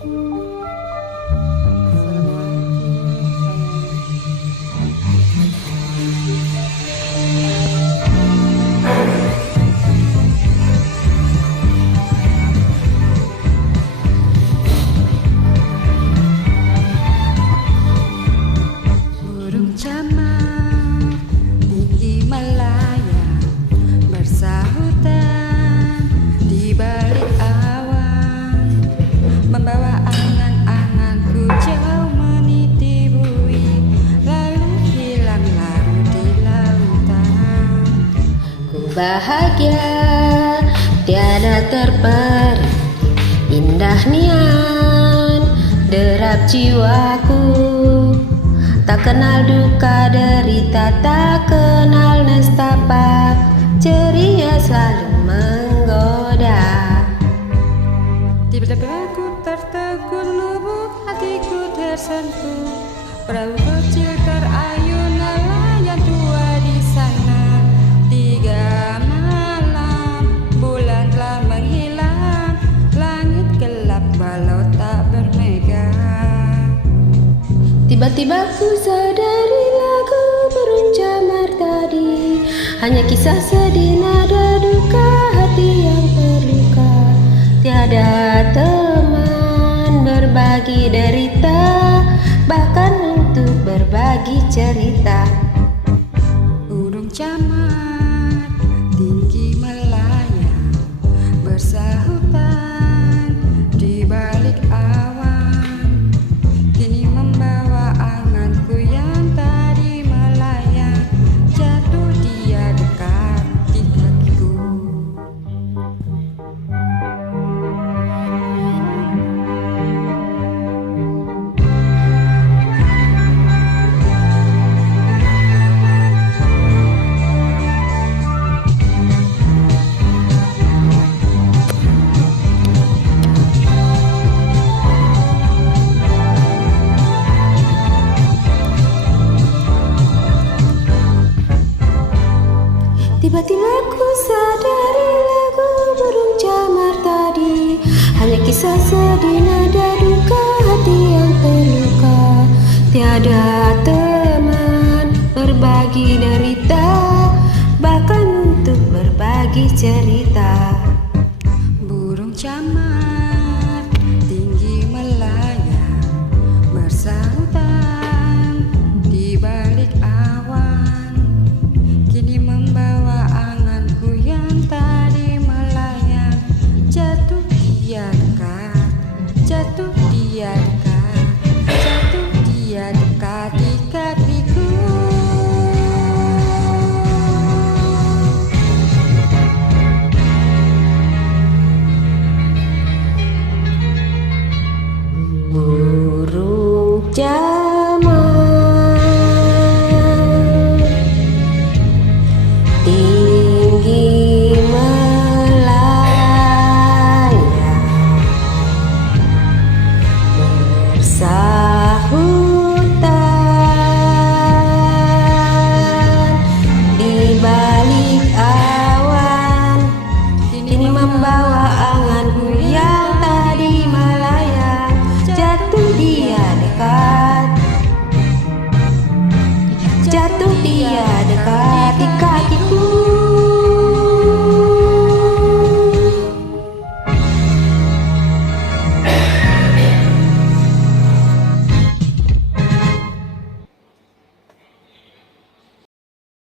Burung camar tinggi melayang bersahutan di balik awan, membawa angan-anganku jauh meniti bui, lalu hilang larut di lautan. Ku bahagia tiada terperi, indah nian derap jiwaku. Tak kenal duka derita, tak kenal nestapa, ceria selalu menggoda. Tiba-tiba ku tertegun, lubuk hatiku tersentuh. Perahu kecil terayun, nelayan tua di sana. 3 malam, bulan telah menghilang, langit gelap walau tak bermega. Tiba-tiba ku sadari lagu burung camar tadi hanya kisah sedih nada duka hati yang terluka. Tiada teman berbagi derita, bahkan untuk berbagi cerita. Burung camar tinggi melayang bersahutan di balik awan, kini membawa anganku yang tadi melayang, jatuh dia dekat di kakiku. Tiba-tiba ku sadari lagu burung camar tadi hanya kisah sedih nada duka hati yang terluka. Tiada teman berbagi derita, bahkan untuk berbagi cerita.